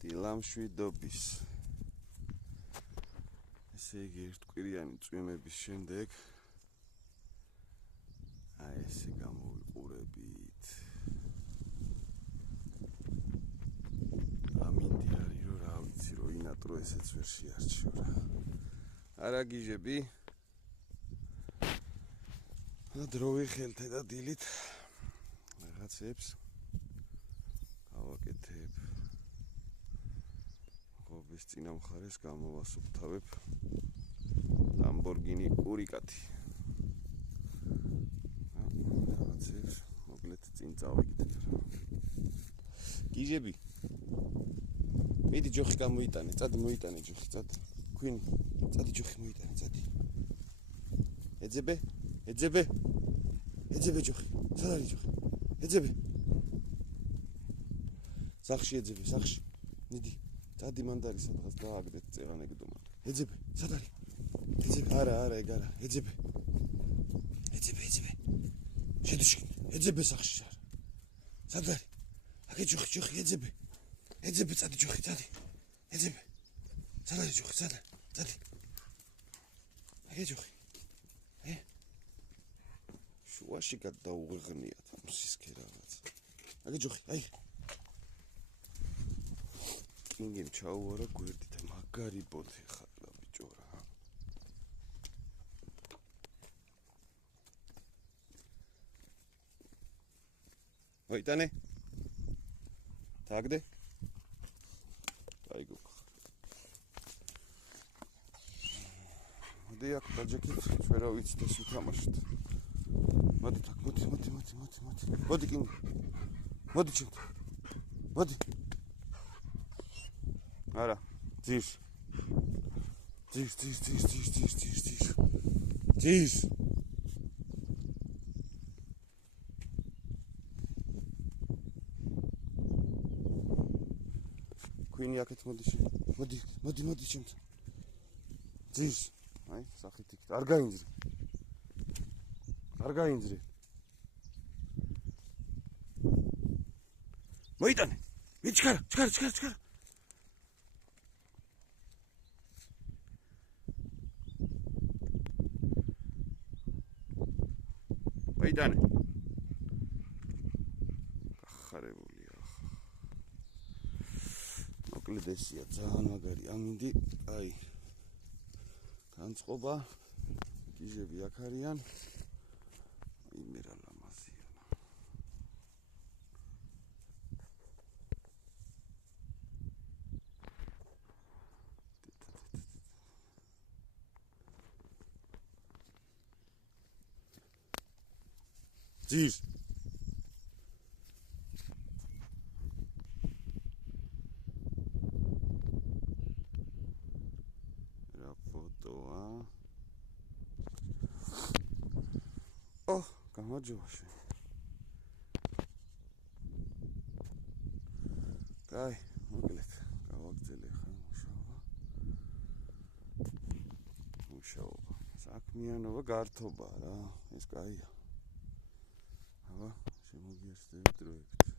დილამშვიდობის. ესე იგი ერთკვირიანი წვიმების შემდეგ აი ესე გამოვიყურებით. ამინდი არის რომ რა ვიცი რომ ინატრო ესეც ვერ შეარჩიო რა. არა გიჟები? დრო ვიხელთე და დილით რაღაცებს გავაკეთებ. ხობის წინა მხარეს გამოვასუფთავებ Lamborghini Huracan. რაღაცებს მოკლედ წინ წავიკიდებ რა. გიჟები? მიდი ჯოხი გამოიტანე, წადი მოიტანე ჯოხი, წადი. ქვინი, წადი ჯოხი მოიტანე, წადი. ეძებე? ეძებე? ეძებე ჯოხი. სად არის ჯოხი? ეძებე. სახში ეძებე, სახში. მიდი. წადი მანდარი სადღაც დააგდეთ წეღანეგდომა. ეძებე, სად არის? ეძებე, არა, ეგ არა, ეძებე. ეძებე. შედუშკი, ეძებე სახში არა. სად არის? აგე ჯოხი, ეძებე. ეძებე, წადი ჯოხი, წადი. ეძებე. სად არის ჯოხი, სად არის? წადი. აგე ჯოხი. შუაში გადაუღრღნიათ მსისქე რაღაც. აგე ჯოხი, აი. კინგემ ჩაუარა გვერდით, მაგარი ბოთი ხარ ბიჭო რა. მოიტანე. თაგდე. აი გუქ. მოდი აქ დაჯექით, ჩვენ რა ვიცით ეს უთამაშოთ. მოდი თაკ, მოდი. მოდი კინგი. მოდი ჩემთან. მოდი. არა, ძირს. ძირს. ქვინი აქეთ მოდი. მოდი ჩემთან. ძირს. აი, სახით იქ. არ გაინძრე. მოიტანე. მიჩქარა. მოიტანე. ახარებულია. მოკლედ ესია ძალიან მაგარი ამინდი. აი. განწყობა. გიჟები აქ არიან. მე რა ლამაზია. ძირს. რა ფოტოა? გამარჯობა. კაი, მოკლედ, გავაგრძელე ხა მუშაობა. საქმიანობა გართობა რა, ეს კაია. აბა, შემოგიერთდებით დროებით.